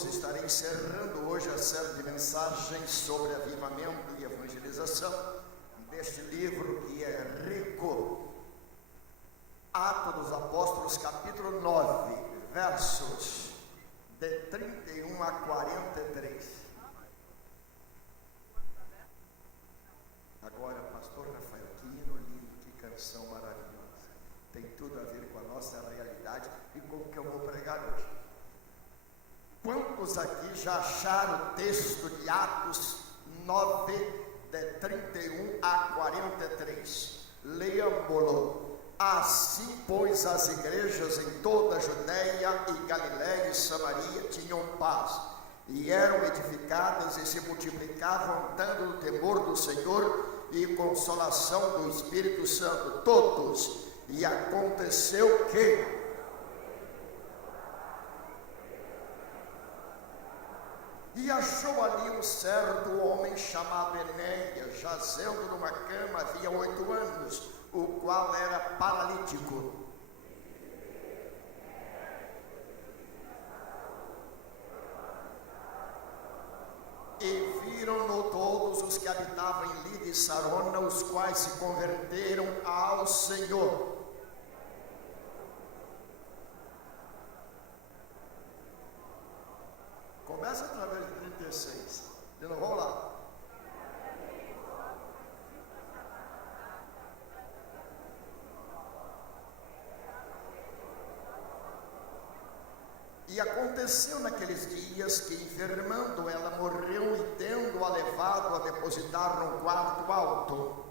todos, estarei encerrando hoje a série de mensagens sobre avivamento e evangelização deste livro que é rico. Atos dos Apóstolos, capítulo 9, versos de 31 a 43. Agora, pastor Rafael, que hino lindo, que canção maravilhosa. Tem tudo a ver com a nossa realidade e com o que eu vou pregar hoje. Quantos aqui já acharam o texto de Atos 9, de 31 a 43? Leamos-lo. Assim, pois, as igrejas em toda a Judéia e Galiléia e Samaria tinham paz, e eram edificadas e se multiplicavam, dando no temor do Senhor e consolação do Espírito Santo, todos. E aconteceu que achou ali um certo homem chamado Enéas, jazendo numa cama havia 8 anos, o qual era paralítico. E viram-no todos os que habitavam em Lídia e Sarona, os quais se converteram ao Senhor. Começa através de 36. De novo, vamos lá. E aconteceu naqueles dias que, enfermando, ela morreu, e tendo-a levado a depositar num quarto alto.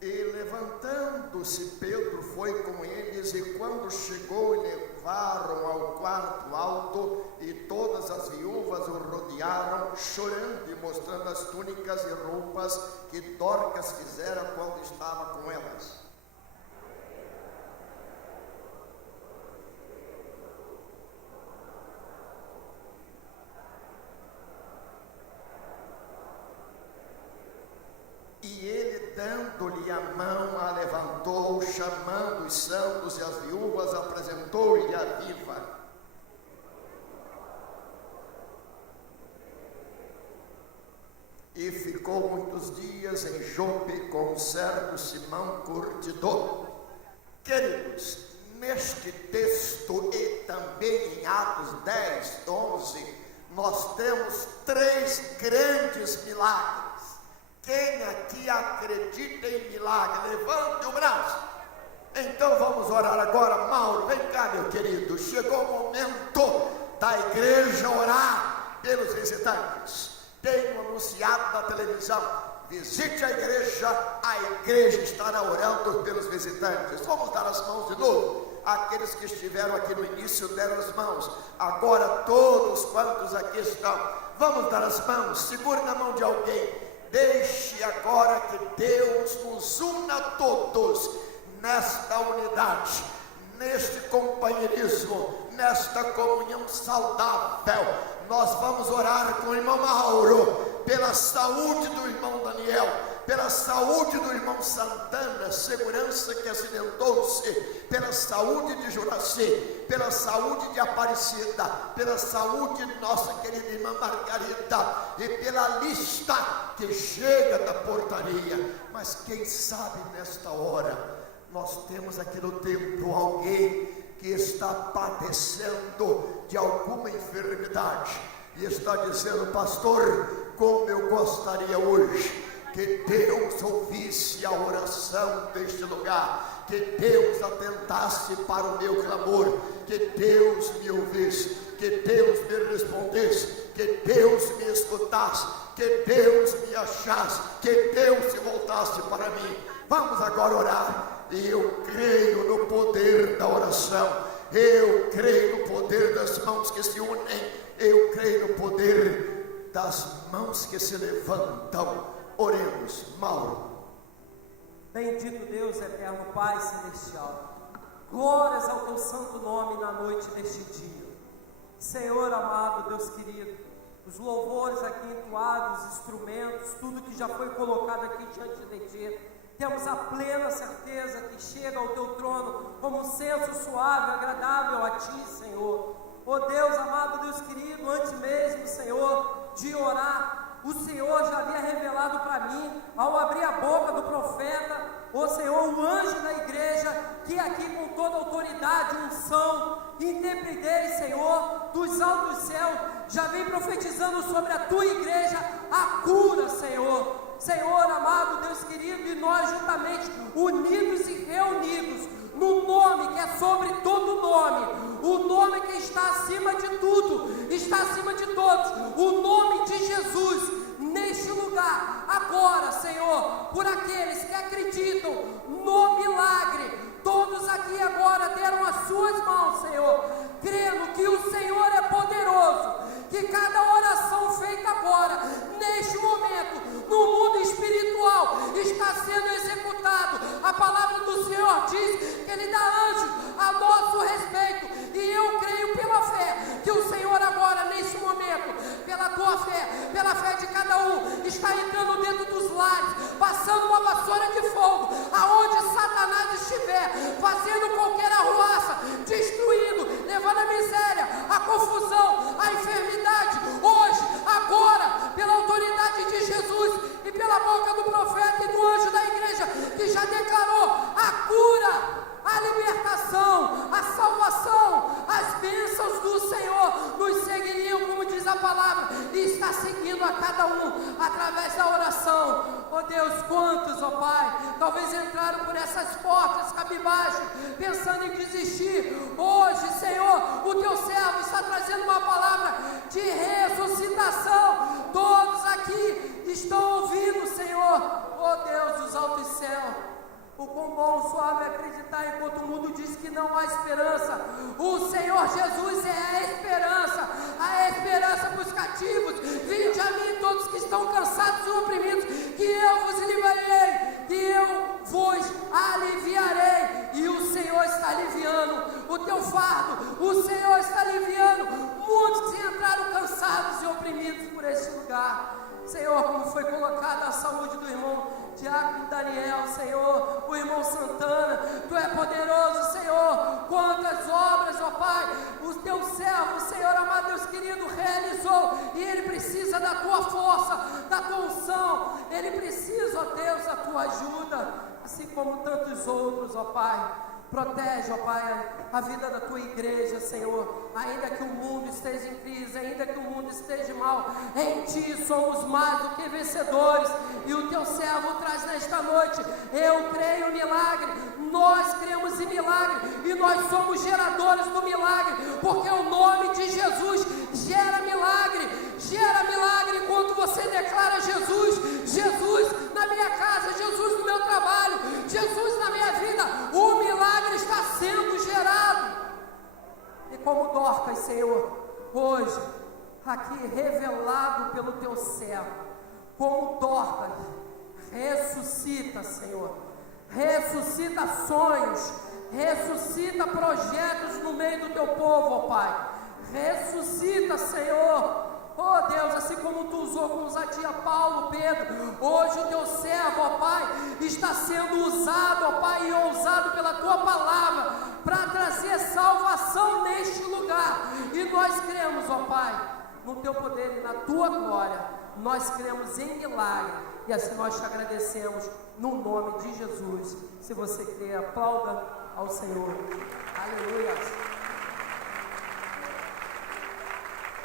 E levantando-se, Pedro foi com eles, e quando chegou, levaram ao quarto alto, e todas as viúvas o rodearam, chorando e mostrando as túnicas e roupas que Dorcas fizera quando estava com elas. E ele, dando-lhe a mão, a levantou, chamando os santos e as viúvas, apresentou-lhe a viva. E ficou muitos dias em Jope com o certo Simão curtidor. Queridos, neste texto e também em Atos 10, 11, nós temos 3 grandes milagres. Quem aqui acredita em milagre, levante o braço. Então vamos orar agora. Mauro, vem cá, meu querido. Chegou o momento da igreja orar pelos visitantes. Tenho anunciado na televisão: visite a igreja estará orando pelos visitantes. Vamos dar as mãos de novo. Aqueles que estiveram aqui no início deram as mãos. Agora todos quantos aqui estão, vamos dar as mãos. Segure na mão de alguém. Deixe agora que Deus nos una todos nesta unidade, neste companheirismo, nesta comunhão saudável. Nós vamos orar com o irmão Mauro pela saúde do irmão Daniel, pela saúde do irmão Santana, segurança que acidentou-se, pela saúde de Juraci, pela saúde de Aparecida, pela saúde de nossa querida irmã Margarida e pela lista que chega da portaria. Mas quem sabe nesta hora nós temos aqui no templo alguém que está padecendo de alguma enfermidade e está dizendo: pastor, como eu gostaria hoje que Deus ouvisse a oração deste lugar, que Deus atentasse para o meu clamor, que Deus me ouvisse, que Deus me respondesse, que Deus me escutasse, que Deus me achasse, que Deus se voltasse para mim. Vamos agora orar. E eu creio no poder da oração, eu creio no poder das mãos que se unem, eu creio no poder das mãos que se levantam. Oremos. Mauro. Bendito Deus, eterno Pai celestial, glórias ao teu santo nome na noite deste dia. Senhor amado, Deus querido, os louvores aqui entoados, os instrumentos, tudo que já foi colocado aqui diante de Ti. Temos a plena certeza que chega ao Teu trono como um senso suave, agradável a Ti, Senhor. Oh Deus amado, Deus querido, antes mesmo, Senhor, de orar, o Senhor já havia revelado para mim, ao abrir a boca do profeta, ó Senhor, o anjo da igreja, que aqui com toda autoridade, unção, intrepidez, Senhor, dos altos céus, já vem profetizando sobre a Tua igreja a cura, Senhor. Senhor amado, Deus querido, e nós juntamente, unidos e reunidos, no nome que é sobre todo nome, o nome que está acima de tudo, está acima de todos, o nome de Jesus, neste lugar, agora, Senhor, por aqueles que acreditam no milagre, todos aqui agora deram as suas mãos, Senhor, crendo que o Senhor é poderoso, que cada oração feita agora, neste momento, no mundo espiritual, está sendo executado. A palavra do Senhor diz que Ele dá anjos a nosso respeito, e eu creio pela fé, que o Senhor agora, neste momento, pela tua fé, pela fé de cada um, está entrando dentro dos lares, passando uma vassoura de fogo, aonde Satanás estiver, fazendo qualquer arruaça, destruindo, levando a miséria, a confusão, a enfermidade, hoje, agora, pela autoridade de Jesus e pela boca do profeta e do anjo da igreja, que já declarou a cura, a libertação, a salvação, as bênçãos do Senhor nos seguiriam, como diz a palavra, e está seguindo a cada um através da oração. Oh Deus, quantos, ó Pai, talvez entraram por essas portas cabisbaixo, pensando em desistir. Hoje, Senhor, o Teu servo está trazendo uma palavra de ressuscitação. Todos aqui estão ouvindo, Senhor. Oh Deus dos altos céus, o quão bom, suave é acreditar enquanto o mundo diz que não há esperança. O Senhor Jesus é a esperança para os cativos. Vinde a mim todos que estão cansados e oprimidos, que eu vos livrarei, que eu vos aliviarei. E o Senhor está aliviando o teu fardo, o Senhor está aliviando muitos que entraram cansados e oprimidos por este lugar. Senhor, como foi colocada a saúde do irmão Diácono Daniel, Senhor, o irmão Santana, Tu é poderoso, Senhor, quantas obras, ó Pai, o Teu servo, Senhor amado, Deus querido, realizou, e ele precisa da Tua força, da Tua unção, ele precisa, ó Deus, da Tua ajuda, assim como tantos outros, ó Pai. Protege, ó Pai, a vida da Tua igreja, Senhor, ainda que o mundo esteja em crise, ainda que o mundo esteja mal, em Ti somos mais do que vencedores, e o Teu servo traz nesta noite, eu creio em milagre, nós cremos em milagre, e nós somos geradores do milagre, porque o nome de Jesus gera milagre enquanto você declara Jesus, Jesus na minha casa, Jesus no meu trabalho, Jesus na minha vida, o milagre está sendo gerado. E como Dorcas, Senhor, hoje, aqui revelado pelo Teu servo, como Dorcas, ressuscita, Senhor, ressuscita sonhos, ressuscita projetos no meio do Teu povo, ó Pai, ressuscita, Senhor. Oh Deus, assim como Tu usou com ousadia Paulo, Pedro, hoje o Teu servo, ó Pai, está sendo usado, ó Pai, e ousado pela Tua palavra, para trazer salvação neste lugar, e nós cremos, ó Pai, no Teu poder e na Tua glória, nós cremos em milagre, e assim nós Te agradecemos, no nome de Jesus. Se você crê, aplauda ao Senhor. Aleluia.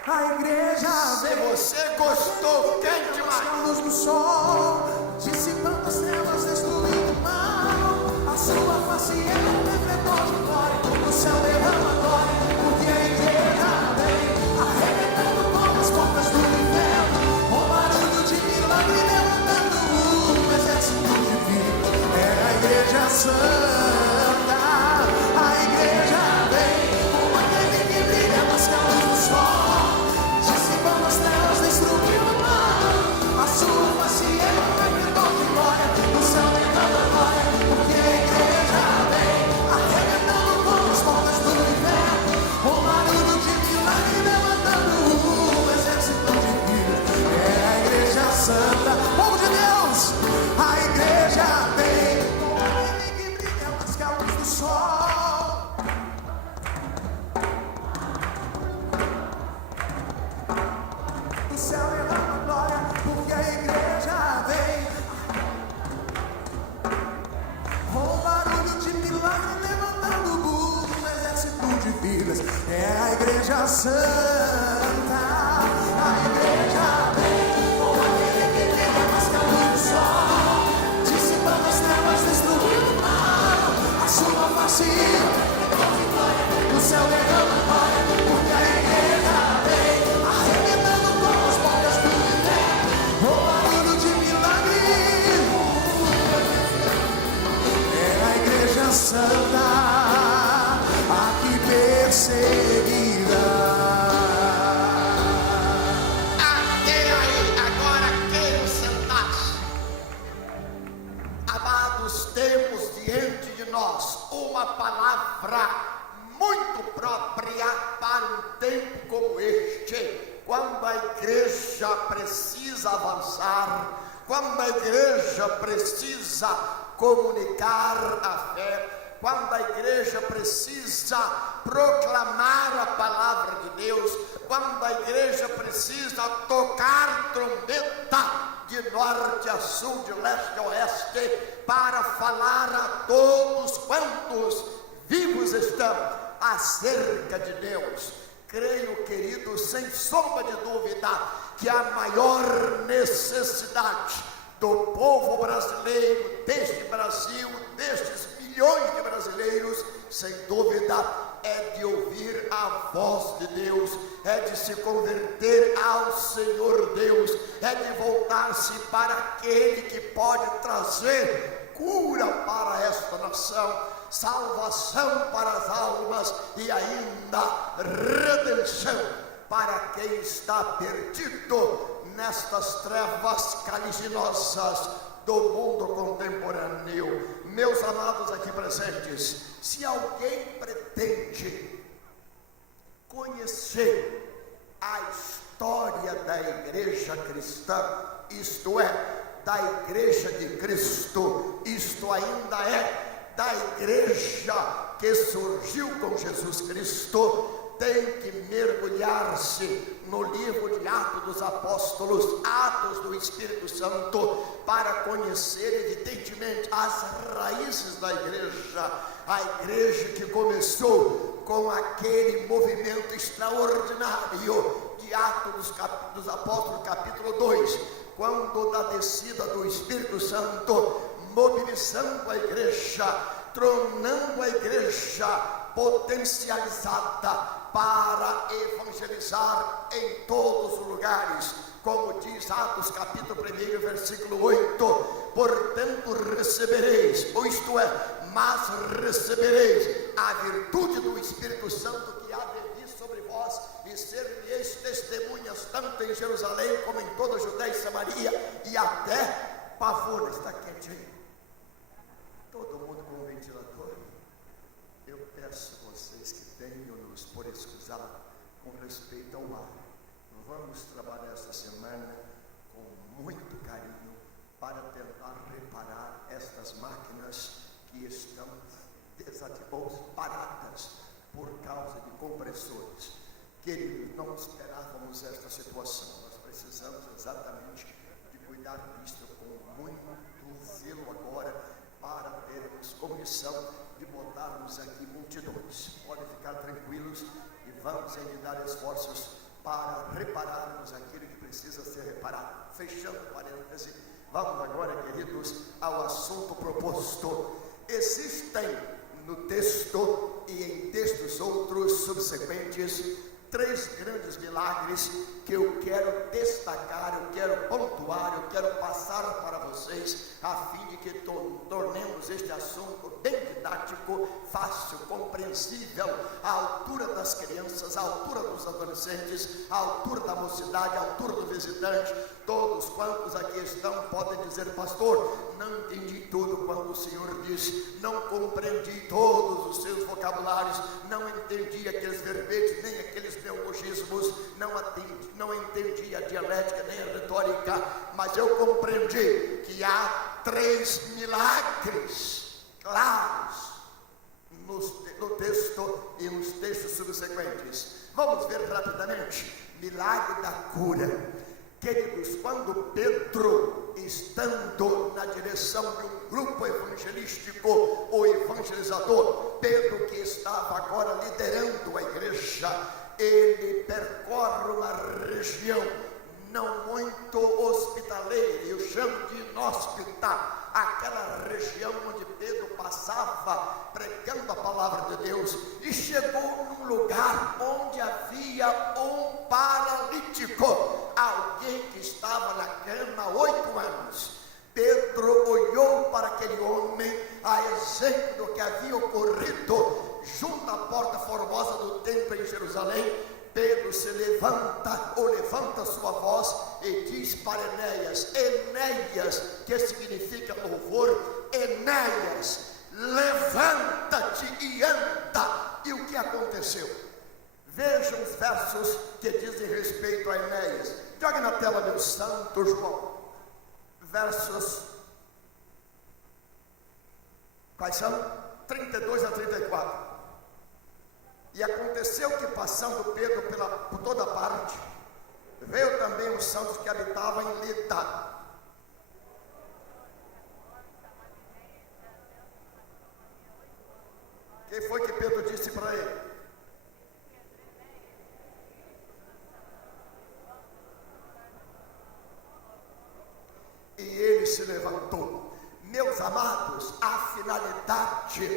A igreja, se você gostou, cante mais. A luz do sol, dissipando as trevas, destruindo o mal. A sua face é um refletor de glória, o céu derrama glória, porque a igreja vem arrebentando com as portas do inferno, com barulho de milagre levantando um exército divino. É a igreja santa, a igreja vem como aquele que brilha mais que a luz do sol. As trevas destruindo o mal, a sua face é um refletor de glória, o céu derrama glória, porque a igreja vem arrebentando com as portas do inferno, com barulho de milagre levantando um exército de igreja santa, a igreja vem com aquele que brilha mais que a luz do sol, dissipando as trevas, destruindo o mal. A sua face do céu derrama glória, porque a igreja vem arrebentando com as portas do inferno, o barulho de milagre. É a igreja santa, a que perseguirá. Até aí, agora quero sentar-se. Amados, temos diante de nós uma palavra muito própria para um tempo como este, quando a igreja precisa avançar, quando a igreja precisa comunicar a fé, quando a igreja precisa proclamar a palavra de Deus, quando a igreja precisa tocar trombeta de norte a sul, de leste a oeste, para falar a todos quantos vivos estão acerca de Deus. Creio, querido, sem sombra de dúvida, que a maior necessidade do povo brasileiro, deste Brasil, destes milhões de brasileiros, sem dúvida, é de ouvir a voz de Deus, é de se converter ao Senhor Deus, é de voltar-se para aquele que pode trazer cura para esta nação, salvação para as almas e ainda redenção para quem está perdido nestas trevas caliginosas do mundo contemporâneo. Meus amados aqui presentes, se alguém pretende conhecer a história da igreja cristã, isto é, da igreja de Cristo, isto ainda é, da igreja que surgiu com Jesus Cristo, tem que mergulhar-se no livro de Atos dos Apóstolos, Atos do Espírito Santo, para conhecer evidentemente as raízes da igreja, a igreja que começou com aquele movimento extraordinário de Atos dos Apóstolos, capítulo 2, quando da descida do Espírito Santo, mobilizando a igreja, tornando a igreja potencializada para evangelizar em todos os lugares, como diz Atos capítulo 1, versículo 8, portanto recebereis, ou isto é, mas recebereis a virtude do Espírito Santo que há de vir sobre vós, e ser-me-eis testemunhas tanto em Jerusalém como em toda a Judéia e Samaria e até Pavona. Está quente aí? Todo mundo com um ventilador. Eu peço a vocês que tenham-nos por escusado com respeito ao ar. Vamos trabalhar esta semana com muito carinho para tentar reparar estas máquinas que estão desativadas, paradas por causa de compressores. Queridos, não esperávamos esta situação. Nós precisamos exatamente de cuidar disto com muito zelo agora, para termos condição de botarmos aqui multidões. Podem ficar tranquilos e vamos ainda dar esforços para repararmos aquilo que precisa ser reparado. Fechando parêntese, vamos agora, queridos, ao assunto proposto. Existem no texto e em textos outros subsequentes 3 grandes milagres que eu quero destacar, eu quero pontuar, eu quero passar para vocês, a fim de que tornemos este assunto bem didático, fácil, compreensível, à altura das crianças, à altura dos adolescentes, à altura da mocidade, à altura do visitante. Todos quantos aqui estão podem dizer: pastor, não entendi tudo quando o Senhor disse, não compreendi todos os seus vocabulários, não entendi aqueles verbetes, nem aqueles neologismos, não entendi a dialética nem a retórica, mas eu compreendi que há 3 milagres claros no texto e nos textos subsequentes. Vamos ver rapidamente. Milagre da cura. Queridos, quando Pedro, estando na direção de um grupo evangelístico, o evangelizador, Pedro que estava agora liderando a igreja, ele percorre uma região não muito hospitaleira, eu chamo de inóspita, aquela região onde Pedro passava pregando a palavra de Deus, e chegou num lugar onde havia um paralítico, alguém que estava na cama há 8 anos. Pedro olhou para aquele homem, a exemplo do que havia ocorrido junto à porta formosa do templo em Jerusalém. Pedro se levanta, ou levanta sua voz e diz para Enéas, Enéas, que significa louvor, Enéas, levanta-te e anda. E o que aconteceu? Vejam os versos que dizem respeito a Enéas. Jogue na tela, meu santo João. Versos, quais são? 32 a 34. E aconteceu que, passando Pedro por toda parte, veio também os santos que habitavam em Lida. Quem foi que Pedro disse para ele? E ele se levantou. Meus amados, a finalidade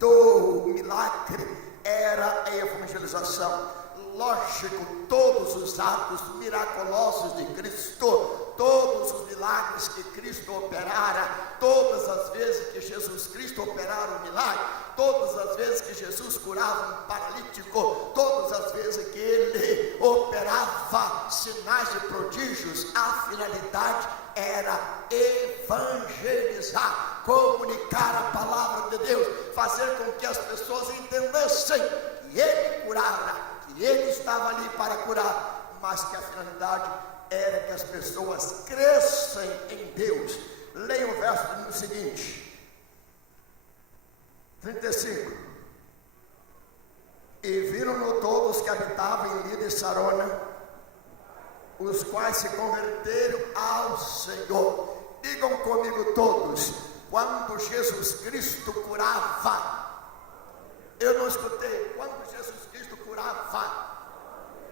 do milagre era a evangelização. Lógico, todos os atos miraculosos de Cristo, todos os milagres que Cristo operara, todas as vezes que Jesus Cristo operara um milagre, todas as vezes que Jesus curava um paralítico, todas as vezes que ele operava sinais e prodígios, a finalidade era evangelizar, comunicar a palavra de Deus, fazer com que as pessoas entendessem que ele curara, que ele estava ali para curar, mas que a finalidade era que as pessoas crescem em Deus. Leia o verso seguinte, 35. E viram-no todos que habitavam em Lida e Sarona, os quais se converteram ao Senhor. Digam comigo todos, quando Jesus Cristo curava, eu não escutei, quando Jesus Cristo curava,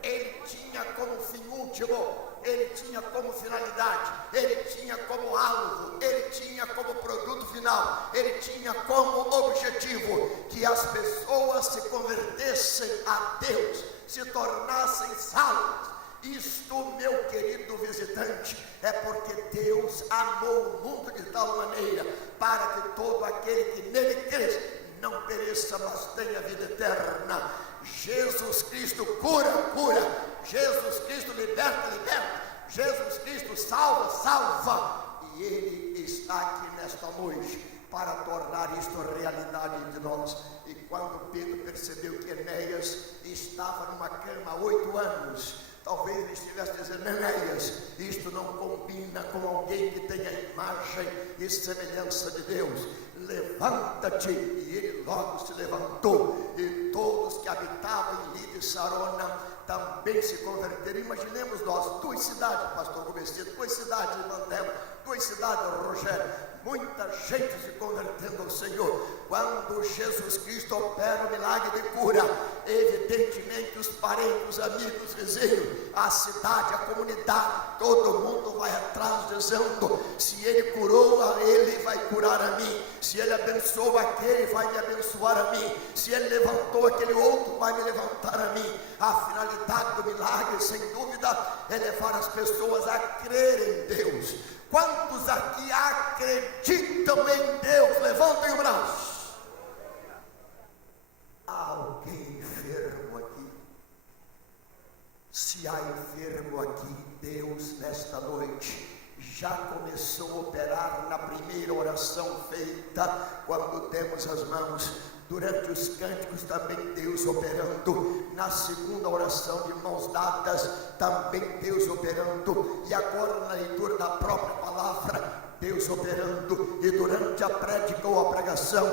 ele tinha como fim último, ele tinha como finalidade, ele tinha como alvo, ele tinha como produto final, ele tinha como objetivo que as pessoas se convertessem a Deus, se tornassem salvos. Isto, meu querido visitante, é porque Deus amou o mundo de tal maneira para que todo aquele que nele crê não pereça, mas tenha vida eterna. Jesus Cristo cura, cura. Jesus Cristo liberta, liberta. Jesus Cristo salva, salva. E Ele está aqui nesta noite para tornar isto realidade de nós. E quando Pedro percebeu que Enéas estava numa cama há 8 anos, talvez ele estivesse dizendo, Enéas, isto não combina com alguém que tenha imagem e semelhança de Deus. Levanta-te. E ele logo se levantou. E todos que habitavam em Lida e Sarona também se converteram. Imaginemos nós, 2 cidades, pastor Gomestino, 2 cidades de Mantelo, 2 cidades, Rogério. Muita gente se convertendo ao Senhor. Quando Jesus Cristo opera o milagre de cura, evidentemente os parentes, os amigos, vizinhos, a cidade, a comunidade, todo mundo vai atrás dizendo, se ele curou a ele, vai curar a mim. Se ele abençoou aquele, vai me abençoar a mim. Se ele levantou aquele outro, vai me levantar a mim. A finalidade do milagre, sem dúvida, é levar as pessoas a crer em Deus. Quantos aqui acreditam em Deus? Levantem o braço. Há alguém enfermo aqui? Se há enfermo aqui, Deus nesta noite já começou a operar na primeira oração feita, quando temos as mãos. Durante os cânticos também Deus operando, na segunda oração de mãos dadas também Deus operando, e agora na leitura da própria palavra Deus operando, e durante a prédica ou a pregação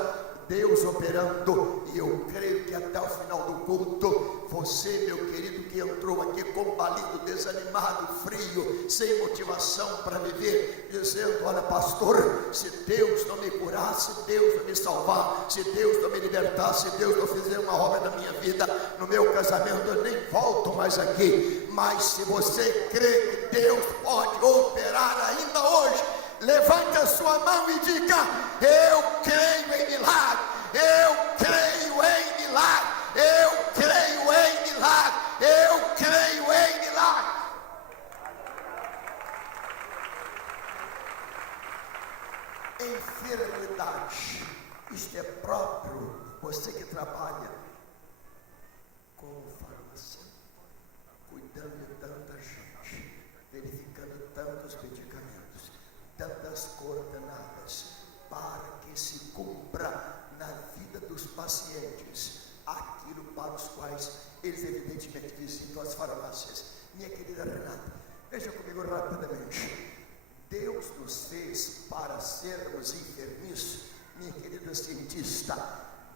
Deus operando, e eu creio que até o final do culto, você, meu querido, que entrou aqui combalido, desanimado, frio, sem motivação para viver, dizendo: olha, pastor, se Deus não me curar, se Deus não me salvar, se Deus não me libertar, se Deus não fizer uma obra na minha vida, no meu casamento, eu nem volto mais aqui. Mas se você crê que Deus pode operar ainda hoje, levante a sua mão e diga: eu creio em milagre, eu creio em milagre, eu creio em milagre, eu creio em milagre. Enfermidade, isto é próprio, você que trabalha com farmácia, cuidando de tanta gente, verificando tantos medicamentos, tantas coordenadas, para que se cumpra na vida dos pacientes aquilo para os quais eles evidentemente visitam as farmácias. Minha querida Renata, veja comigo rapidamente. Deus nos fez para sermos enfermos. Minha querida cientista,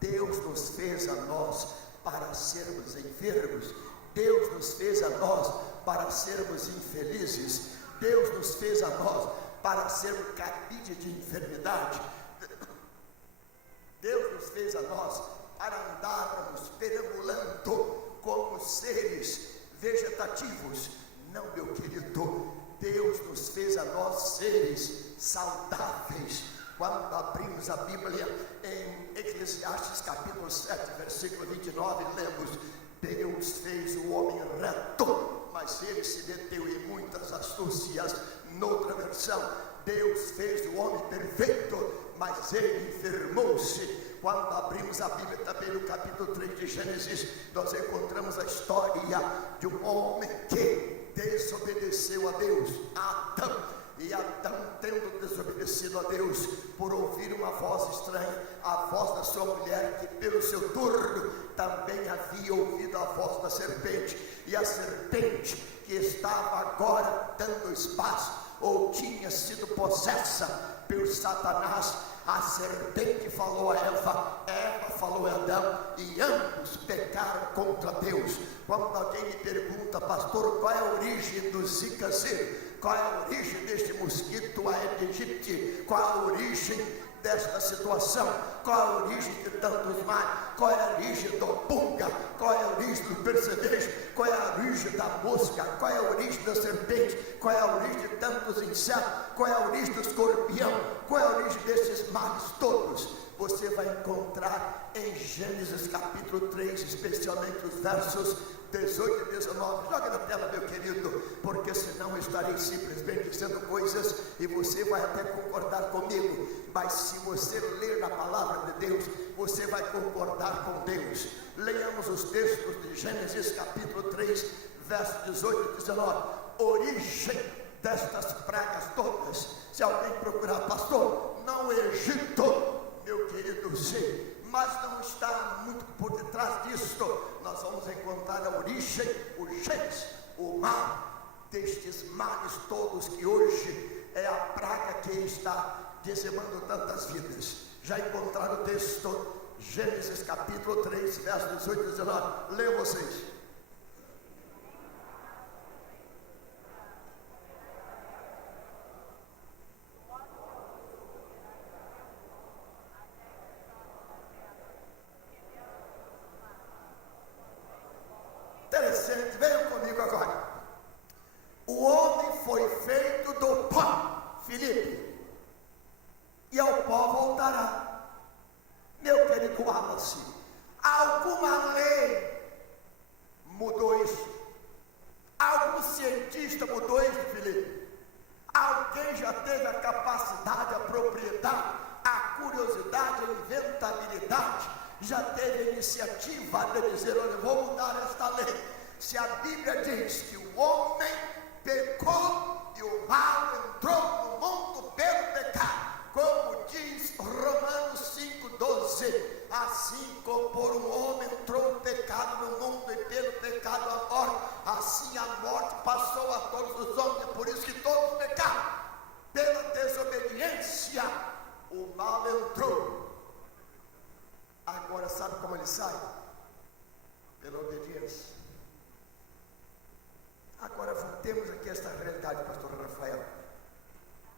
Deus nos fez a nós para sermos enfermos. Deus nos fez a nós para sermos infelizes. Deus nos fez a nós para sermos cabide de enfermidade. Deus nos fez a nós para andarmos perambulando como seres vegetativos. Não, meu querido, Deus nos fez a nós seres saudáveis. Quando abrimos a Bíblia em Eclesiastes capítulo 7, versículo 29, lemos: Deus fez o homem reto, mas ele se meteu em muitas astúcias. Noutra versão, Deus fez o homem perfeito, mas ele enfermou-se. Quando abrimos a Bíblia também no capítulo 3 de Gênesis, nós encontramos a história de um homem que desobedeceu a Deus, Adão. E Adão, tendo desobedecido a Deus, por ouvir uma voz estranha, a voz da sua mulher, que pelo seu turno também havia ouvido a voz da serpente, e a serpente, que estava agora dando espaço, ou tinha sido possessa por Satanás, a serpente falou a Eva, Eva falou a Adão, e ambos pecaram contra Deus. Quando alguém me pergunta: pastor, qual é a origem do Zika vírus? Qual é a origem deste mosquito Aedes aegypti? Qual é a origem desta situação? Qual é a origem de tantos males? Qual é a origem do punga? Qual é a origem do percevejo? Qual é a origem da mosca? Qual é a origem da serpente? Qual é a origem de tantos insetos? Qual é a origem do escorpião? Qual é a origem desses males todos? Você vai encontrar em Gênesis capítulo 3, especialmente os versos 18 e 19, joga na tela, meu querido, porque senão eu estarei simplesmente dizendo coisas e você vai até concordar comigo, mas se você ler a palavra de Deus, você vai concordar com Deus. Leamos os textos de Gênesis capítulo 3, versos 18 e 19, origem destas pragas todas. Se alguém procurar, pastor, não o Egito, meu querido, sim, mas não está muito por detrás disto. Nós vamos encontrar a origem, o genes, o mal destes males todos que hoje é a praga que está dizimando tantas vidas. Já encontraram o texto? Gênesis capítulo 3, versos 18 e 19. Leiam vocês. Interessante, venham comigo agora. O homem foi feito do pó, Filipe, e ao pó voltará. Meu querido Wallace, alguma lei mudou isso? Algum cientista mudou isso, Filipe? Alguém já teve a capacidade, a propriedade, a curiosidade, a inventabilidade, já teve a iniciativa de dizer: olha, vou mudar esta lei? Se a Bíblia diz que o homem pecou e o mal entrou no mundo pelo pecado, como diz Romanos 5,12, assim como por um homem entrou o pecado no mundo e pelo pecado a morte, assim a morte passou a todos os homens. É por isso que todos pecaram. Pela desobediência o mal entrou. Agora, sabe como ele sai? Pela obediência. Agora, voltemos aqui a esta realidade, pastor Rafael.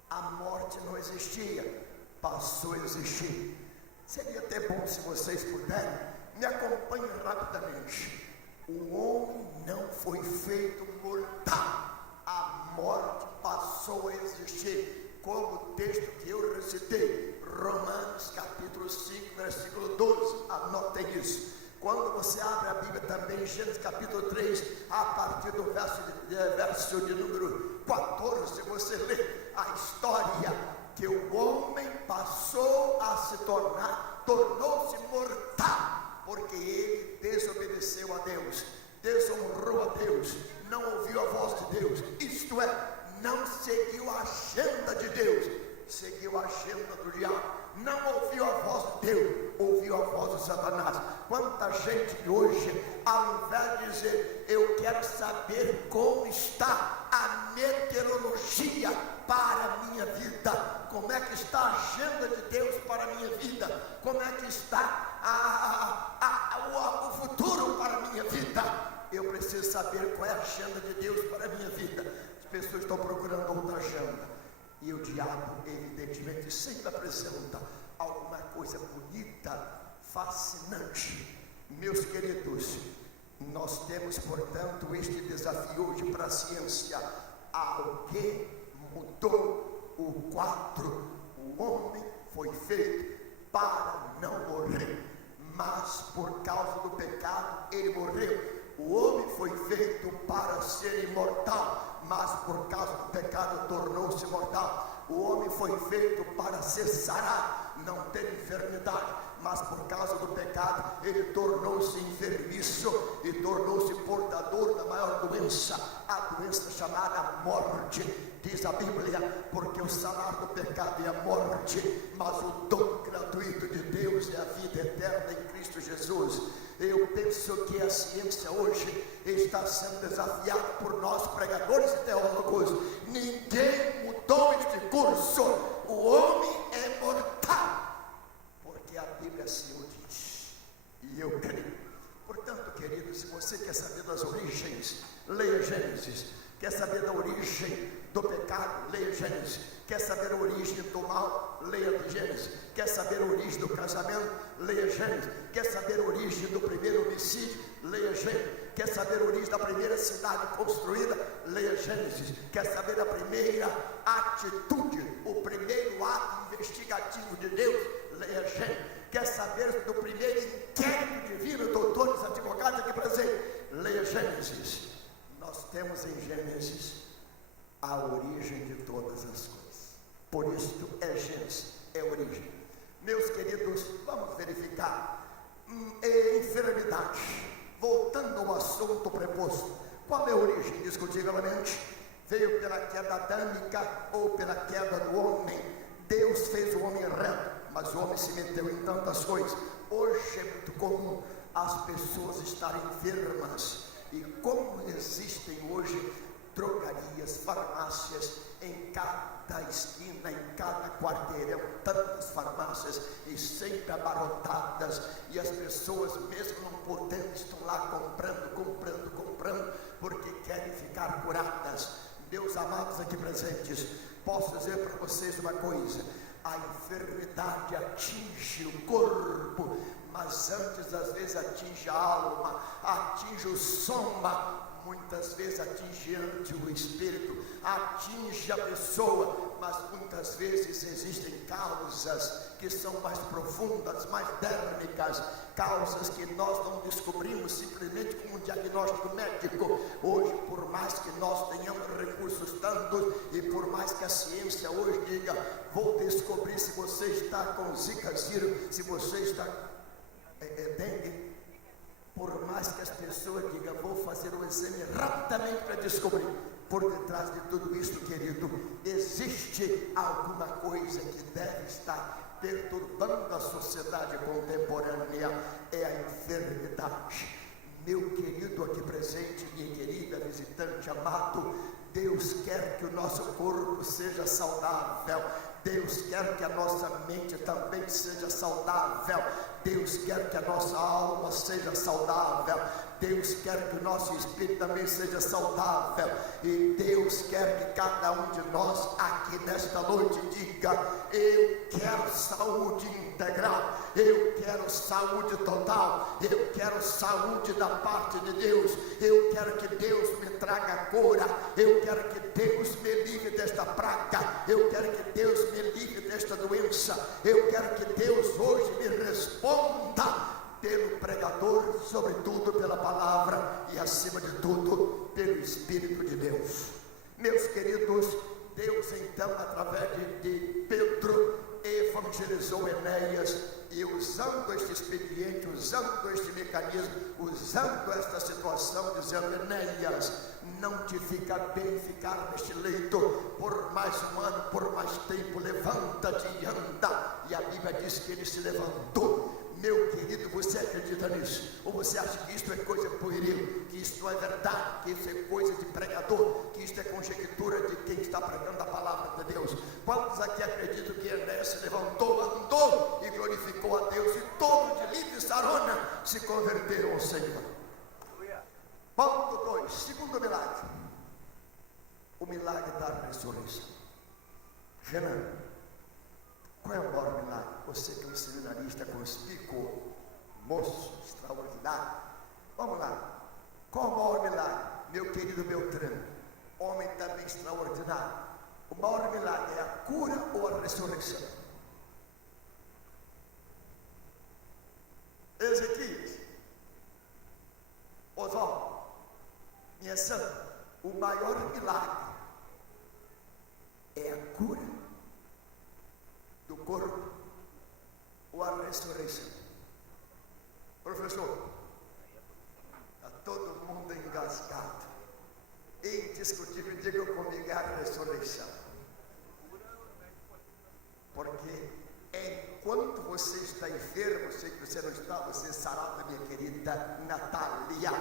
A morte não existia, passou a existir. Seria até bom se vocês puderem, me acompanhem rapidamente. O homem não foi feito mortal. A morte passou a existir, como o texto que eu recitei, Romanos capítulo 5, versículo 12, anotem isso. Quando você abre a Bíblia também, Gênesis capítulo 3, a partir do verso de número 14, você lê a história que o homem passou a se tornar, tornou-se mortal, porque ele desobedeceu a Deus, desonrou a Deus, não ouviu a voz de Deus, isto é, não seguiu a agenda de Deus, seguiu a agenda do diabo, não ouviu a voz de Deus, ouviu a voz de Satanás. Quanta gente hoje, ao invés de dizer, eu quero saber como está a meteorologia para a minha vida, como é que está a agenda de Deus para a minha vida, como é que está o futuro para a minha vida, eu preciso saber qual é a agenda de Deus para a minha vida. As pessoas estão procurando outra agenda. E o diabo, evidentemente, sempre apresenta alguma coisa bonita, fascinante. Meus queridos, nós temos, portanto, este desafio hoje para a ciência. Alguém mudou o quadro. O homem foi feito para não morrer, mas por causa do pecado ele morreu. O homem foi feito para ser imortal, mas por causa do pecado tornou-se mortal. O homem foi feito para ser sarado, não ter enfermidade, mas por causa do pecado ele tornou-se enfermiço e tornou-se portador da maior doença, a doença chamada morte. Diz a Bíblia, porque o salário do pecado é a morte, mas o dom gratuito de Deus é a vida eterna em Cristo Jesus. Eu penso que a ciência hoje está sendo desafiada por nós pregadores e teólogos. Ninguém mudou este curso. O homem é mortal, porque a Bíblia assim o diz, e eu creio. Portanto, querido, se você quer saber das origens, leia Gênesis. Quer saber da origem do pecado? Leia Gênesis. Quer saber a origem do mal? Leia Gênesis. Quer saber a origem do casamento? Leia Gênesis. Quer saber a origem do primeiro homicídio? Leia Gênesis. Quer saber a origem da primeira cidade construída? Leia Gênesis. Quer saber a primeira atitude, o primeiro ato investigativo de Deus? Leia Gênesis. Quer saber do primeiro inquérito divino, doutores, advogados aqui presentes? Leia Gênesis. Nós temos em Gênesis a origem de todas as coisas. Por isso é Gênesis, é origem. Meus queridos, vamos verificar enfermidade. Voltando ao assunto preposto, qual é a origem? Discutivelmente, veio pela queda adâmica ou pela queda do homem. Deus fez o homem reto, mas o homem se meteu em tantas coisas. Hoje é muito comum as pessoas estarem enfermas. E como existem hoje drogarias, farmácias em cada esquina, em cada quarteirão, tantas farmácias e sempre abarrotadas, e as pessoas mesmo não podendo estão lá comprando, porque querem ficar curadas. Meus amados aqui presentes, posso dizer para vocês uma coisa: a enfermidade atinge o corpo, mas antes às vezes atinge a alma, atinge o soma, muitas vezes atinge antes o espírito, atinge a pessoa, mas muitas vezes existem causas que são mais profundas, mais dérmicas, causas que nós não descobrimos simplesmente com um diagnóstico médico. Hoje, por mais que nós tenhamos recursos tantos, e por mais que a ciência hoje diga, vou descobrir se você está com zika vírus, se você está dengue, por mais que as pessoas digam, vou fazer um exame rapidamente para descobrir, por detrás de tudo isso, querido, existe alguma coisa que deve estar perturbando a sociedade contemporânea, é a enfermidade. Meu querido aqui presente, minha querida visitante amado, Deus quer que o nosso corpo seja saudável. Deus quer que a nossa mente também seja saudável. Deus quer que a nossa alma seja saudável. Deus quer que o nosso espírito também seja saudável. E Deus quer que cada um de nós aqui nesta noite diga: eu quero saúde integral, eu quero saúde total, eu quero saúde da parte de Deus, eu quero que Deus me traga cura, eu quero que Deus me livre desta praga, eu quero que Deus me livre desta doença, eu quero que Deus hoje me responda pelo pregador, sobretudo pela palavra e acima de tudo pelo Espírito de Deus. Meus queridos, Deus então através de Pedro evangelizou Enéas, e usando este expediente, usando este mecanismo, usando esta situação, dizendo: Enéas, não te fica bem ficar neste leito por mais um ano, por mais tempo, levanta-te e anda. E a Bíblia diz que ele se levantou. Meu querido, você acredita nisso? Ou você acha que isto é coisa pueril, que isto é verdade, que isso é coisa de pregador, que isto é conjectura de quem está pregando a palavra de Deus? Quantos aqui acreditam que Enéas se levantou, andou e glorificou a Deus, e todos de livre sarona se converteram ao Senhor? Ponto 2, segundo milagre, o milagre da ressurreição. Renan, qual é o maior milagre? Você que é um seminarista conspícuo, moço, extraordinário. Vamos lá. Qual o maior milagre? Meu querido Beltrano, homem também extraordinário. O maior milagre é a cura ou a ressurreição? Ezequias, Oswaldo, minha santa, o maior milagre é a cura do corpo ou a ressurreição? Professor, está todo mundo engasgado. Indiscutível, diga comigo, é a ressurreição. Porque enquanto você está enfermo, sei que você não está, você é sarada, minha querida Natália,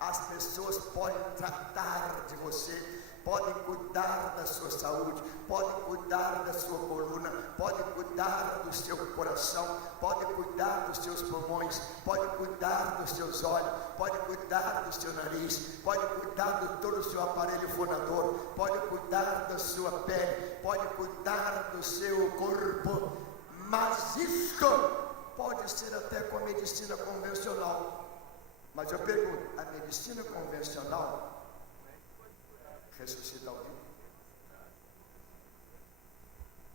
as pessoas podem tratar de você, podem cuidar da sua saúde, podem cuidar da sua coluna, podem cuidar do seu coração, podem cuidar dos seus pulmões, podem cuidar dos seus olhos, podem cuidar do seu nariz, podem cuidar de todo o seu aparelho fonador, podem cuidar da sua pele, podem cuidar do seu corpo, mas isto pode ser até com a medicina convencional. Mas eu pergunto, a medicina convencional ressuscita alguém?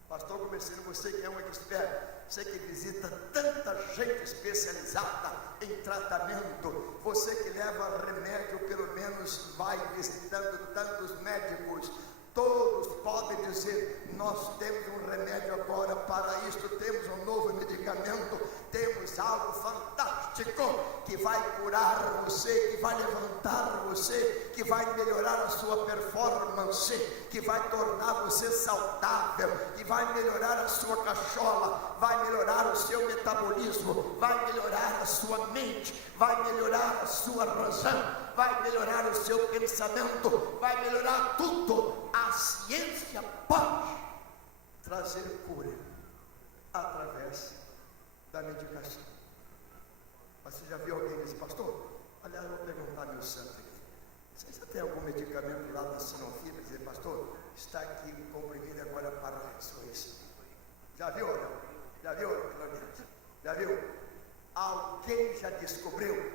Pastor Comecino, você que é um expert, você que visita tanta gente especializada em tratamento, você que leva remédio, pelo menos vai visitando tantos médicos, todos podem dizer: nós temos um remédio agora para isto, temos um novo medicamento, temos algo fantástico que vai curar você, que vai levantar você, que vai melhorar a sua performance, que vai tornar você saudável, que vai melhorar a sua cachola, vai melhorar o seu metabolismo, vai melhorar a sua mente, vai melhorar a sua razão, vai melhorar o seu pensamento, vai melhorar tudo. A ciência pode trazer cura através da medicação. Mas você já viu alguém desse pastor? Aliás, eu vou perguntar meu santo aqui: você já tem algum medicamento lá da Sanofi para dizer: pastor, está aqui um comprimido agora para a ressurreição? Já viu ou não? Já viu, Claudete? Já viu? Alguém já descobriu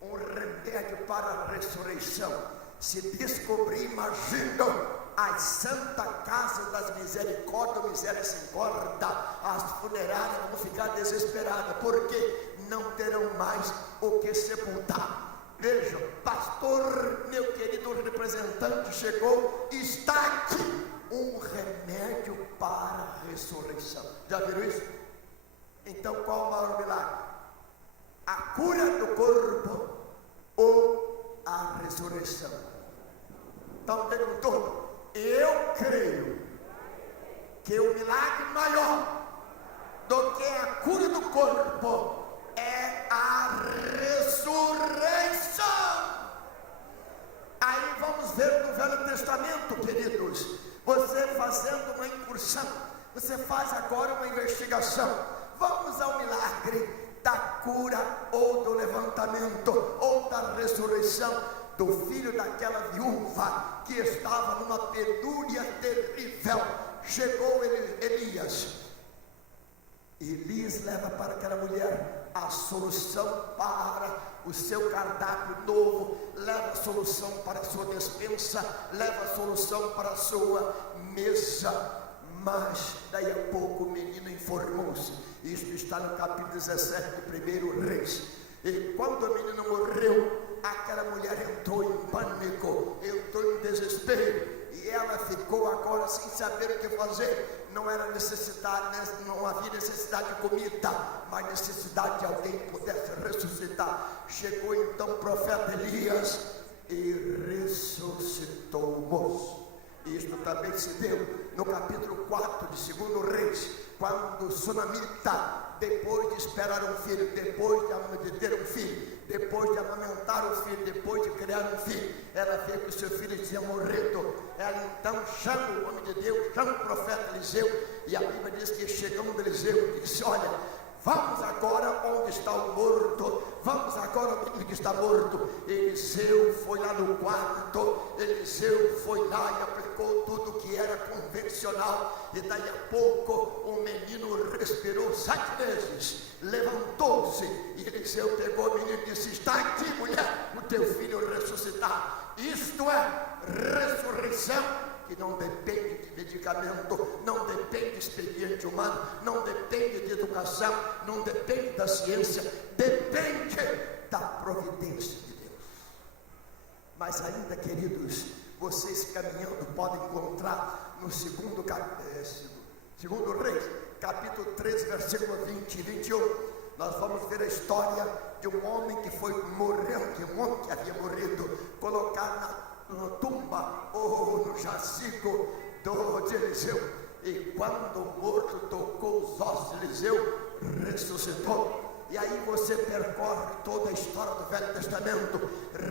um remédio para a ressurreição? Se descobrir, imagina as Santa Casa das Misericórdias, miséria sem corda, as funerárias vão ficar desesperadas, porque não terão mais o que sepultar. Veja, pastor, meu querido representante chegou, está aqui um remédio para a ressurreição. Já viram isso? Então qual o maior milagre? A cura do corpo ou a ressurreição? Então perguntou: eu creio que o milagre maior do que a cura do corpo é a ressurreição. Aí vamos ver no Velho Testamento, queridos, você fazendo uma incursão Você faz agora uma investigação. Vamos ao milagre da cura ou do levantamento ou da ressurreição do filho daquela viúva que estava numa penúria terrível. Chegou Elias. Elias leva para aquela mulher a solução para o seu cardápio novo, leva a solução para a sua despensa, leva a solução para a sua mesa. Mas daí a pouco o menino informou-se. Isto está no capítulo 17 do 1 Reis. E quando o menino morreu, aquela mulher entrou em pânico, entrou em desespero, e ela ficou agora sem saber o que fazer. Não era necessidade, não havia necessidade de comida, mas necessidade de alguém que pudesse ressuscitar. Chegou então o profeta Elias e ressuscitou o moço. Isto também se deu no capítulo 4 de 2 Reis, quando o sunamita, depois de esperar um filho, depois de ter um filho, depois de amamentar um filho, depois de criar um filho, ela vê que o seu filho tinha morrido. Ela então chama o homem de Deus, chama o profeta Eliseu, e a Bíblia diz que chegando Eliseu e disse: olha, vamos agora onde está o morto, vamos agora onde que está morto. Eliseu foi lá no quarto, Eliseu foi lá e aplicou tudo que era convencional, e daí a pouco o menino respirou 7 vezes, levantou-se, e Eliseu pegou o menino e disse: está aqui, mulher, o teu filho ressuscitar. Isto é ressurreição, que não depende de medicamento, não depende de expediente humano, não depende de educação, não depende da ciência, depende da providência de Deus. Mas ainda, queridos, vocês caminhando podem encontrar no segundo Reis, capítulo 13, versículo 20 e 21, nós vamos ver a história de um homem que foi morrendo, de um homem que havia morrido, colocado na tumba ou no jazigo de Eliseu, e quando o morto tocou os ossos de Eliseu, ressuscitou. E aí você percorre toda a história do Velho Testamento,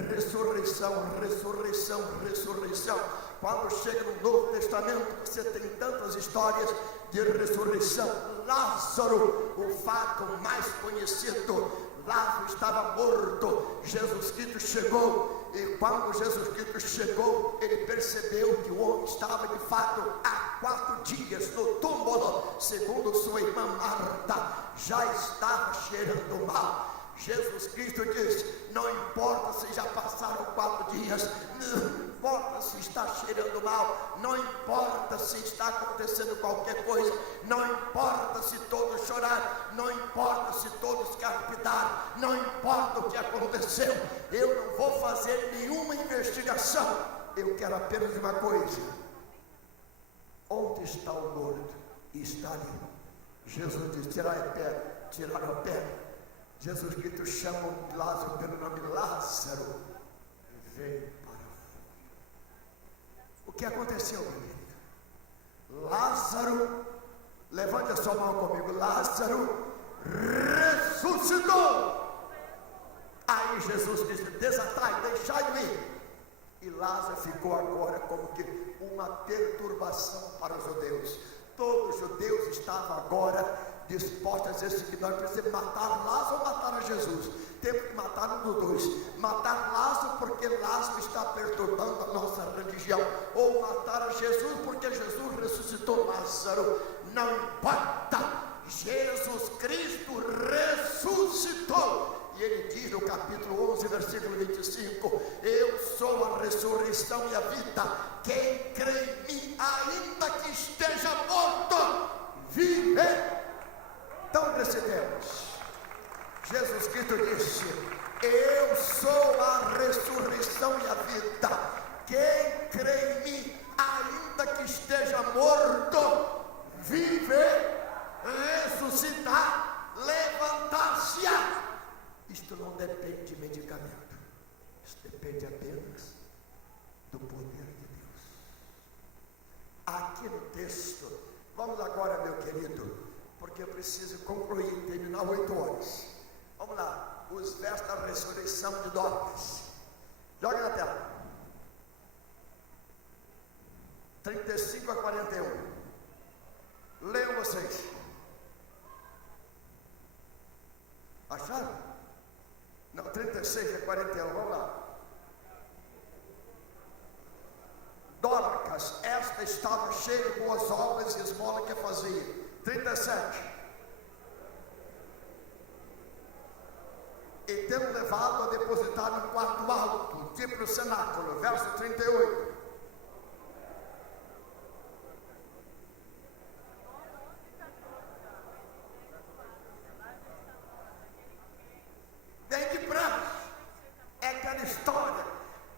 ressurreição, ressurreição, ressurreição. Quando chega no Novo Testamento, você tem tantas histórias de ressurreição. Lázaro, o fato mais conhecido, Lázaro estava morto, Jesus Cristo chegou, e quando Jesus Cristo chegou, ele percebeu que o homem estava de fato há 4 dias no túmulo, segundo sua irmã Marta, já estava cheirando mal. Jesus Cristo disse: não importa se já passaram 4 dias, não importa se está cheirando mal, não importa se está acontecendo qualquer coisa, não importa se todos choraram, não importa se todos carpidaram, não importa o que aconteceu, eu não vou fazer nenhuma investigação, eu quero apenas uma coisa: onde está o morto? E está ali. Jesus disse: tiraram a pedra. Jesus Cristo chama Lázaro pelo nome: Lázaro, vem para fora. O que aconteceu, meu querido? Lázaro, levante a sua mão comigo. Lázaro ressuscitou. Aí Jesus disse: desatai, deixai-o ir. E Lázaro ficou agora como que uma perturbação para os judeus. Todos os judeus estavam agora dispostos a dizer o seguinte: nós precisamos matar Lázaro ou matar a Jesus. Temos que matar um dos dois. Matar Lázaro porque Lázaro está perturbando a nossa religião, ou matar a Jesus porque Jesus ressuscitou Lázaro. Não importa, Jesus Cristo ressuscitou. E ele diz no capítulo 11, versículo 25: eu sou a ressurreição e a vida. Quem crê em mim, ainda que esteja morto, vive. Então recebemos. Jesus Cristo disse: eu sou a ressurreição e a vida. Quem crê em mim, ainda que esteja morto, vive, ressuscitar, levantar-se-á. Isto não depende de medicamento, isso depende apenas do poder de Deus. Aqui no texto, vamos agora, meu querido, porque eu preciso concluir, terminar 8 horas. Vamos lá, os versos da ressurreição de Dorcas. Joga na tela. 35 a 41. Leiam vocês. Acharam? Não, 36 a 41, vamos lá. Dorcas, esta estava cheia de boas obras e esmola que fazia. 37. E tendo levado a depositar no quarto alto, tipo o cenáculo. Verso 38. Vem depressa. É aquela história.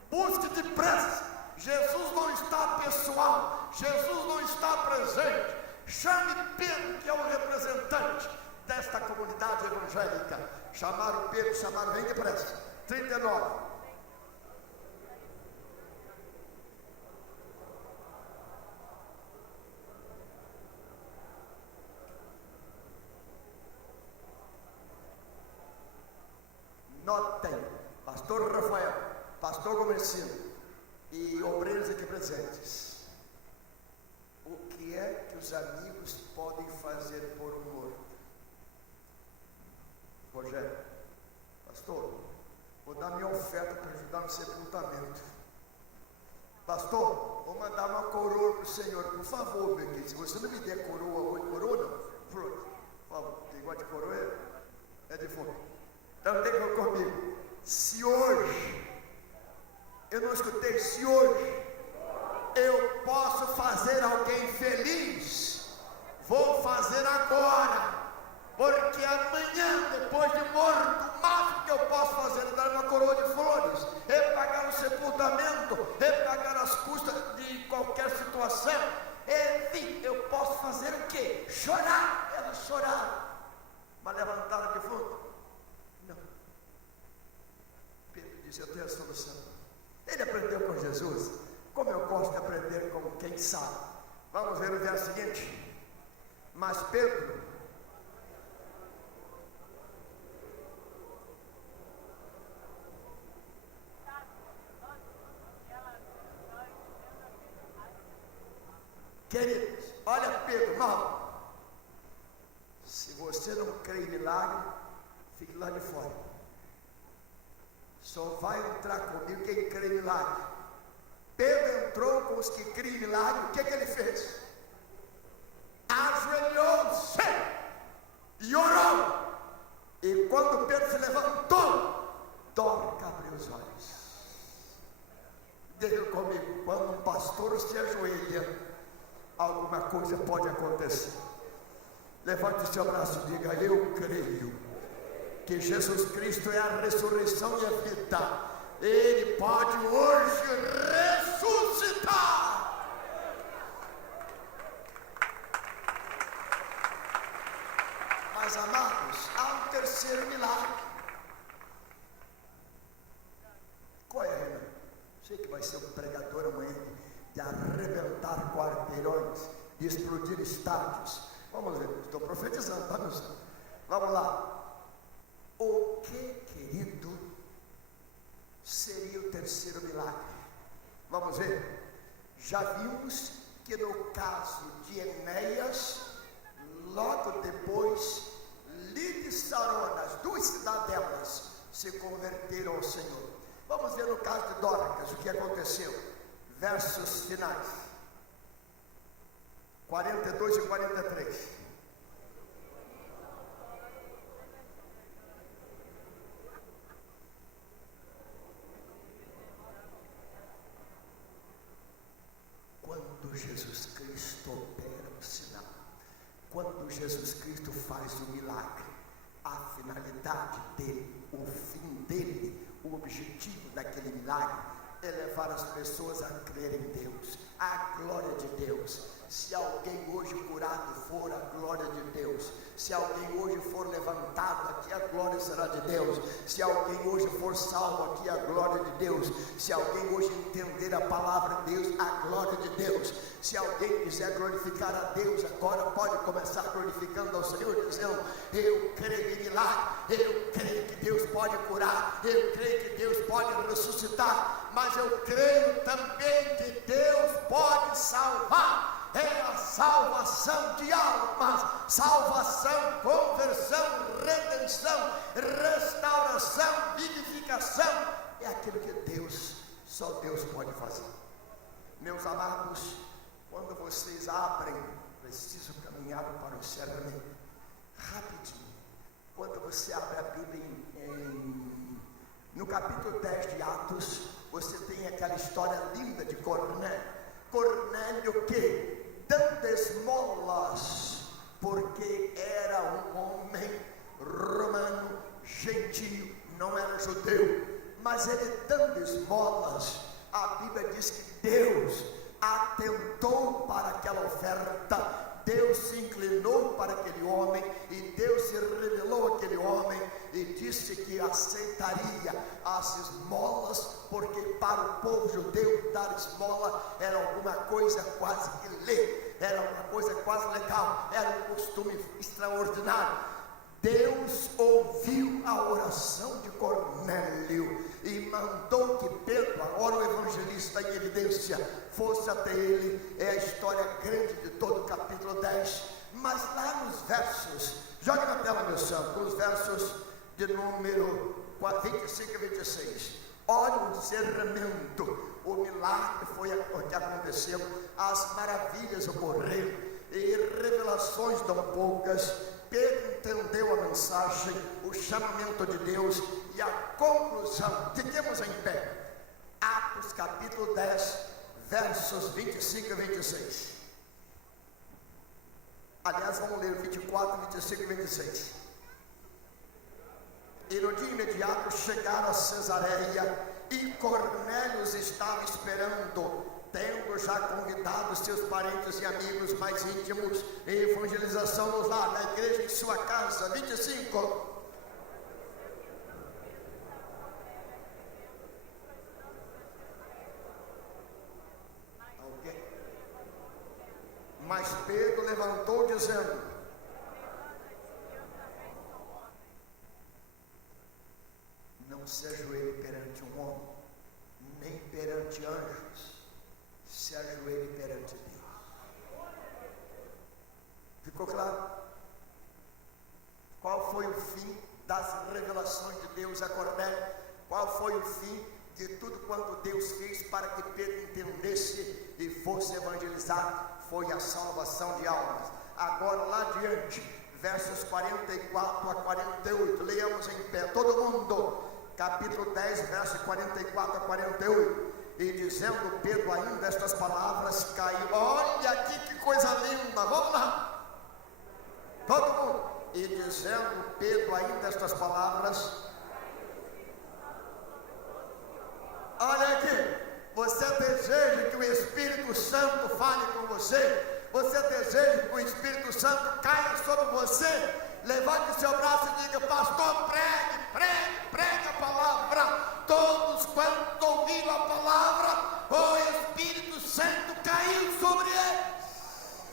Busque depressa. Jesus não está pessoal. Jesus não está presente. Chame Pedro, que é o representante desta comunidade evangélica. Chamaram Pedro, chamaram, vem depressa. 39. Notem, pastor Rafael, pastor Gomercino e obreiros aqui presentes. O que é que os amigos podem fazer por um morto? Rogério, pastor, vou dar minha oferta para ajudar no sepultamento. Pastor, vou mandar uma coroa para o Senhor, por favor, meu querido. Se você não me der coroa hoje, coroa não, flor, por favor, quem gosta de coroa é defunto. Então tem que comigo. Se hoje, eu não escutei, se hoje eu posso fazer alguém feliz, vou fazer agora. Porque amanhã, depois de morto, o máximo que eu posso fazer é dar uma coroa de flores, é pagar o sepultamento, é pagar as custas de qualquer situação. Enfim, eu posso fazer o quê? Chorar. Elas choraram, mas levantaram de fundo? Não. Pedro disse, eu tenho a solução. Ele aprendeu com Jesus, como eu gosto de aprender com quem sabe. Vamos ver o verso seguinte. Mas Pedro, queridos, olha Pedro, não. Se você não crê em milagre, fique lá de fora. Só vai entrar comigo quem crê em milagre. Pedro entrou com os que criam em milagre. O que ele fez? Ajoelhou-se e orou. E quando Pedro se levantou, Dorcas abriu os olhos. Diga comigo, quando um pastor se ajoelha, alguma coisa pode acontecer. Levante seu braço e diga, eu creio que Jesus Cristo é a ressurreição e a vida. Ele pode hoje ressuscitar. Mas amados, há um terceiro milagre. Qual é, Renan? Sei que vai ser um pregador amanhã de arrebentar quarteirões, de explodir estádios. Vamos ver, estou profetizando, tá, meus irmãos? Vamos lá. O que, querido, seria o terceiro milagre? Vamos ver. Já vimos que no caso de Enéas, logo depois, Lida e Sarona, as duas cidadelas, se converteram ao Senhor. Vamos ver no caso de Dorcas, o que aconteceu. Versos finais 42 e 43. Quando Jesus Cristo opera o sinal, quando Jesus Cristo faz o milagre, a finalidade dele, o fim dele, o objetivo daquele milagre é levar as pessoas a crer em Deus, a glória de Deus. Se alguém hoje curado for, a glória de Deus. Se alguém hoje for levantado, aqui a glória será de Deus. Se alguém hoje for salvo, aqui a glória de Deus. Se alguém hoje entender a palavra de Deus, a glória de Deus. Se alguém quiser glorificar a Deus, agora pode começar glorificando ao Senhor, dizendo, eu creio em milagre, eu creio que Deus pode curar, eu creio que Deus pode ressuscitar, mas eu creio também que Deus pode salvar. é a salvação de almas, salvação, conversão, redenção, restauração, vivificação. É aquilo que Deus, só Deus pode fazer. Meus amados, quando vocês abrem, preciso caminhar para o encerramento, rapidinho. Quando você abre a Bíblia no capítulo 10 de Atos, você tem aquela história linda de Cornélio. Cornélio que, dando esmolas, porque era um homem romano, gentio, não era judeu, mas ele dando esmolas, a Bíblia diz que Deus atentou para aquela oferta, Deus se inclinou para aquele homem e Deus se revelou àquele homem e disse que aceitaria as esmolas, porque para o povo judeu dar esmola era alguma coisa quase que lei, era uma coisa quase legal, era um costume extraordinário. Deus ouviu a oração de Cornélio e mandou que Pedro, agora o evangelista em evidência, fosse até ele. É a história grande de todo o capítulo 10, mas lá nos versos, joga na tela, meu santo, nos versos de número 25 e 26, olha o encerramento, o milagre foi o que aconteceu, as maravilhas ocorreram e revelações tão poucas. Pedro entendeu a mensagem, o chamamento de Deus e a conclusão. Fiquemos em pé. Atos capítulo 10, versos 25 e 26. Aliás, vamos ler 24, 25 e 26. E no dia imediato chegaram a Cesareia e Cornélio os estava esperando, tendo já convidado seus parentes e amigos mais íntimos em evangelização no lar, na igreja em sua casa. 25. Mas Pedro levantou dizendo: não se ajoelhe perante um homem, nem perante anjos, se ajoelhe perante Deus. Ficou claro? Qual foi o fim das revelações de Deus a Cornélio? Qual foi o fim de tudo quanto Deus fez para que Pedro entendesse e fosse evangelizar? Foi a salvação de almas. Agora lá adiante, versos 44 a 48, leiamos em pé, todo mundo, capítulo 10, versos 44 a 48. E dizendo Pedro ainda estas palavras, caiu. Olha aqui que coisa linda, vamos lá, todo mundo. E dizendo Pedro ainda estas palavras, olha aqui, você deseja que o Espírito Santo fale com você? Você deseja que o Espírito Santo caia sobre você? Levante o seu braço e diga: pastor, pregue, pregue, pregue a palavra. Todos quantos ouviram a palavra, o Espírito Santo caiu sobre eles.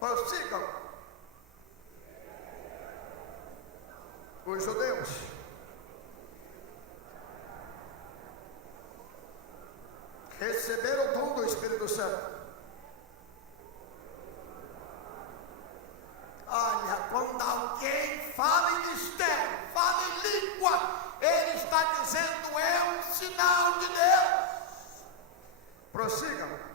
Prossigam. Os judeus receberam o dom do Espírito Santo. Olha, quando alguém fala em mistério, fala em língua, ele está dizendo: é um sinal de Deus. Prossigam.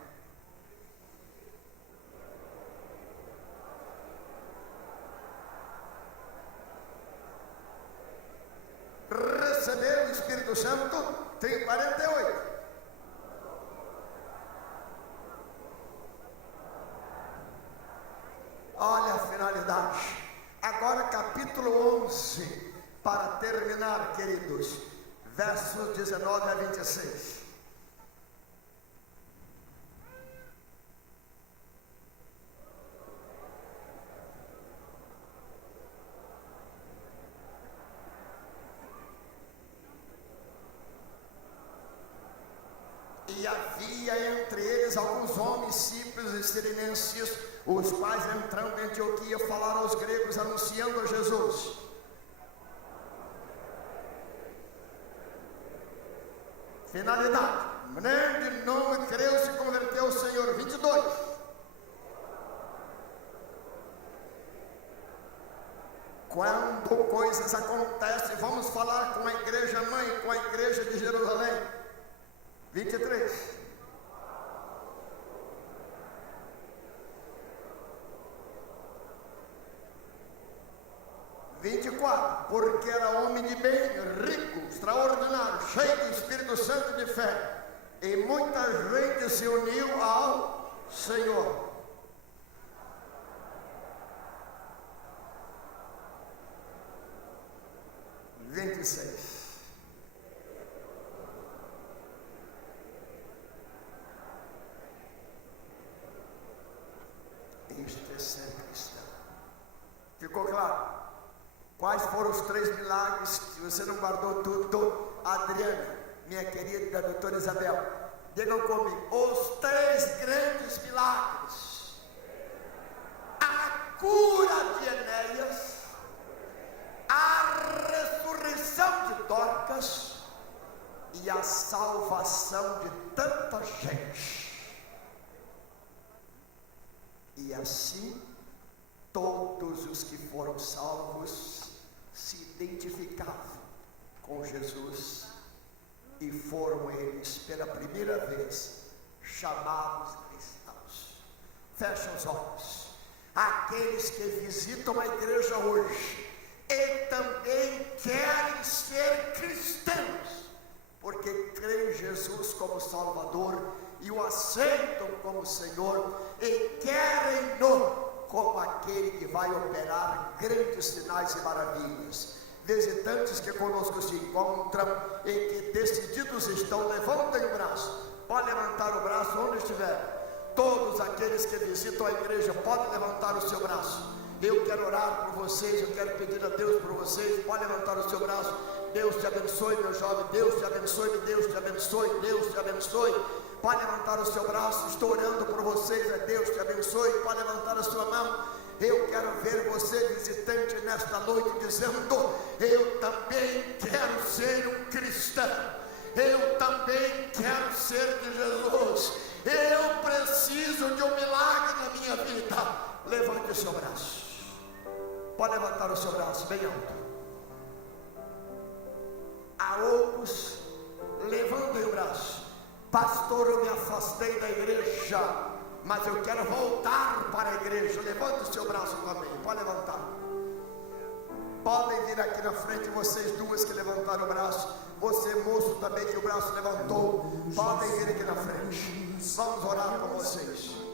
Receberam o Espírito Santo, tem 48. Olha a finalidade. Agora capítulo 11, para terminar, queridos, versos 19 a 26. E havia entre eles alguns homens simples e sirinenses, os quais, entrando em Antioquia, falaram aos gregos, anunciando a Jesus. Finalidade: grande número creu, se converteu ao Senhor. 22. Quando coisas acontecem, vamos falar com a igreja mãe, com a igreja de Jerusalém. 23. Porque era homem de bem, rico, extraordinário, cheio do Espírito Santo e de fé, e muita gente se uniu ao Senhor. Isto é ser cristão. Ficou claro? Quais foram os 3 milagres? Se você não guardou tudo, Adriana, minha querida doutora Isabel, digam comigo: os 3 grandes milagres: a cura de Enéas, a ressurreição de Dorcas e a salvação de tanta gente. E assim, todos os que foram salvos se identificavam com Jesus e foram eles, pela primeira vez, chamados cristãos. Fechem os olhos. Aqueles que visitam a igreja hoje e também querem ser cristãos, porque creem em Jesus como Salvador e o aceitam como Senhor e querem-no como aquele que vai operar grandes sinais e maravilhas. Visitantes que conosco se encontram e que decididos estão, levantem o braço. Pode levantar o braço onde estiver. Todos aqueles que visitam a igreja podem levantar o seu braço. Eu quero orar por vocês, eu quero pedir a Deus por vocês. Pode levantar o seu braço. Deus te abençoe, meu jovem. Deus te abençoe, Deus te abençoe, Deus te abençoe. Pode levantar o seu braço, estou orando por vocês, Deus te abençoe. Pode levantar a sua mão. Eu quero ver você, visitante, nesta noite, dizendo: eu também quero ser um cristão, eu também quero ser de Jesus, eu preciso de um milagre na minha vida. Levante o seu braço. Pode levantar o seu braço bem alto. Há outros, levantem o braço. Pastor, eu me afastei da igreja, mas eu quero voltar para a igreja. Levante o seu braço também, pode levantar. Podem vir aqui na frente, vocês duas que levantaram o braço. Você, moço, também que o braço levantou, podem vir aqui na frente. Vamos orar com vocês.